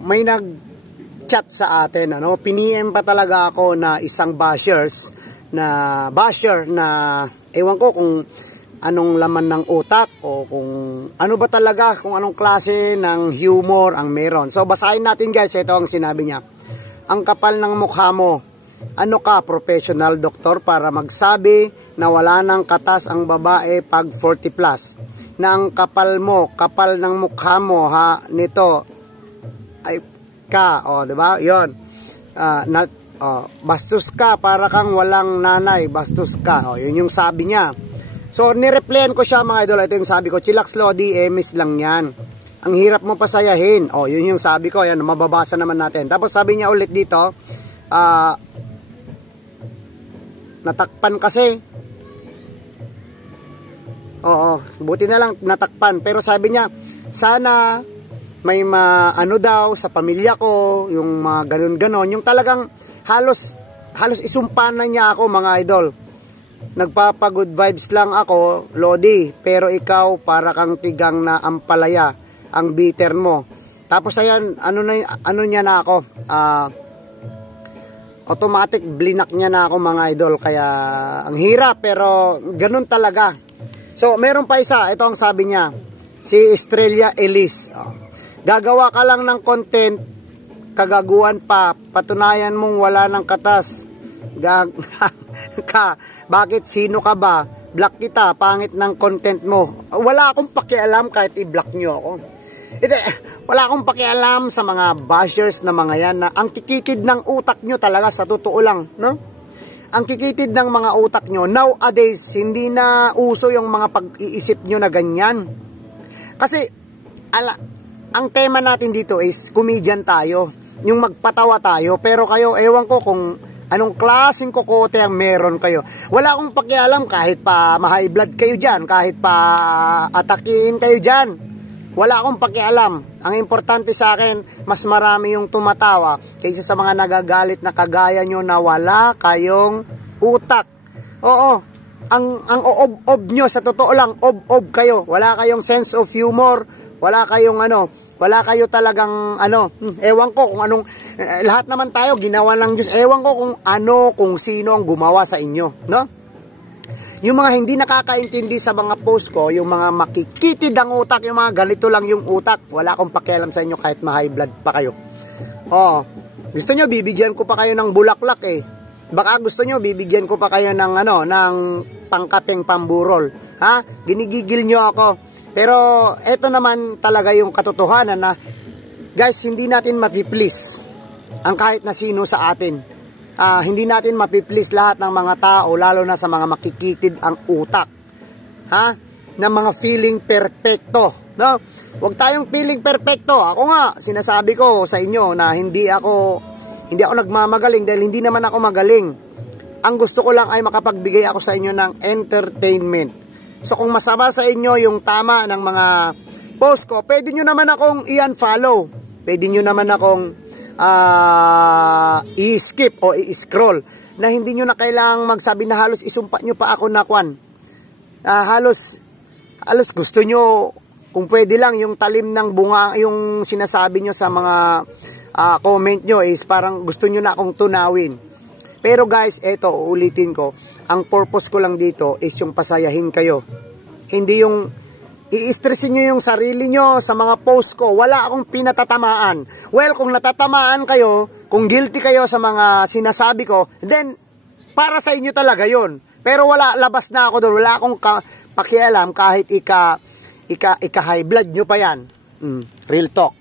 May nag-chat sa atin, ano, piniem pa talaga ako na isang basher na ewan ko kung anong laman ng utak o kung ano ba talaga, kung anong klase ng humor ang meron. So basahin natin guys, ito ang sinabi niya. Ang kapal ng mukha mo, ano ka, professional doktor para magsabi na wala nang katas ang babae pag 40 plus? Na ang kapal mo, kapal ng mukha mo ha, nito ay ka, o diba? Yun. Bastos ka, para kang walang nanay, bastos ka. O, yun yung sabi niya. So, nireplyan ko siya mga idol. Ito yung sabi ko, chillax Lodi, miss lang yan. Ang hirap mo pasayahin. O, yun yung sabi ko. Ayan, mababasa naman natin. Tapos sabi niya ulit dito, natakpan kasi. Oo, buti na lang natakpan. Pero sabi niya, sana may ano daw sa pamilya ko, yung mga ganun-ganon. Yung talagang halos isumpanan niya ako mga idol. Nagpapa-good vibes lang ako, Lodi, pero ikaw para kang tigang na ampalaya, ang bitter mo. Tapos ayan, ano niya na ako, automatic blinak niya na ako mga idol, kaya ang hirap pero ganun talaga. So meron pa isa, ito ang sabi niya, si Estrella Elise. Gagawa ka lang ng content, kagaguan pa, patunayan mong wala ng katas. Bakit, sino ka ba? Block kita, pangit ng content mo. Wala akong pakialam kahit i-block nyo ako. Wala akong pakialam sa mga bashers na mga yan na ang kikitid ng utak nyo talaga sa totoo lang, no? Ang kikitid ng mga utak nyo, nowadays, hindi na uso yung mga pag-iisip nyo na ganyan. Kasi, ang tema natin dito is, comedian tayo. Yung magpatawa tayo. Pero kayo, ewan ko kung anong klaseng kokote ang meron kayo. Wala akong pakialam kahit pa ma-high blood kayo dyan, kahit pa atakiin kayo dyan. Wala akong pakialam. Ang importante sa akin, mas marami yung tumatawa kaysa sa mga nagagalit na kagaya nyo na wala kayong utak. Oo, ang ob nyo, sa totoo lang, ob kayo. Wala kayong sense of humor, wala kayong wala kayo talagang ewan ko kung anong, lahat naman tayo ginawa ng Diyos, ewan ko kung sino ang gumawa sa inyo, no? Yung mga hindi nakakaintindi sa mga post ko, yung mga makikitid ang utak, yung mga ganito lang yung utak, wala akong pakialam sa inyo kahit ma-high blood pa kayo. Gusto nyo bibigyan ko pa kayo ng bulaklak eh. Baka gusto nyo bibigyan ko pa kayo ng ng pangkapeng pamburol. Ha? Ginigigil nyo ako. Pero eto naman talaga yung katotohanan na guys, hindi natin mapiplease ang kahit na sino sa atin. Hindi natin mapiplease lahat ng mga tao, lalo na sa mga makikitid ang utak. Na mga feeling perfecto, no? Huwag tayong feeling perfecto. Ako nga, sinasabi ko sa inyo na hindi ako nagmamagaling dahil hindi naman ako magaling. Ang gusto ko lang ay makapagbigay ako sa inyo ng entertainment. So kung masama sa inyo yung tama ng mga post ko, pwede nyo naman akong i-unfollow. Pwede nyo naman akong i-skip o i-scroll na hindi nyo na kailangang magsabi na halos isumpa nyo pa ako na halos gusto nyo kung pwede lang yung talim ng bunga yung sinasabi nyo sa mga comment nyo is parang gusto nyo na akong tunawin. Pero guys, eto uulitin ko, ang purpose ko lang dito is yung pasayahin kayo, hindi yung i-stressin nyo yung sarili nyo sa mga post ko. Wala akong pinatatamaan. Well, kung natatamaan kayo, kung guilty kayo sa mga sinasabi ko, then, para sa inyo talaga yon. Pero labas na ako doon. Wala akong pakialam kahit ika-high blood nyo pa yan. Real talk.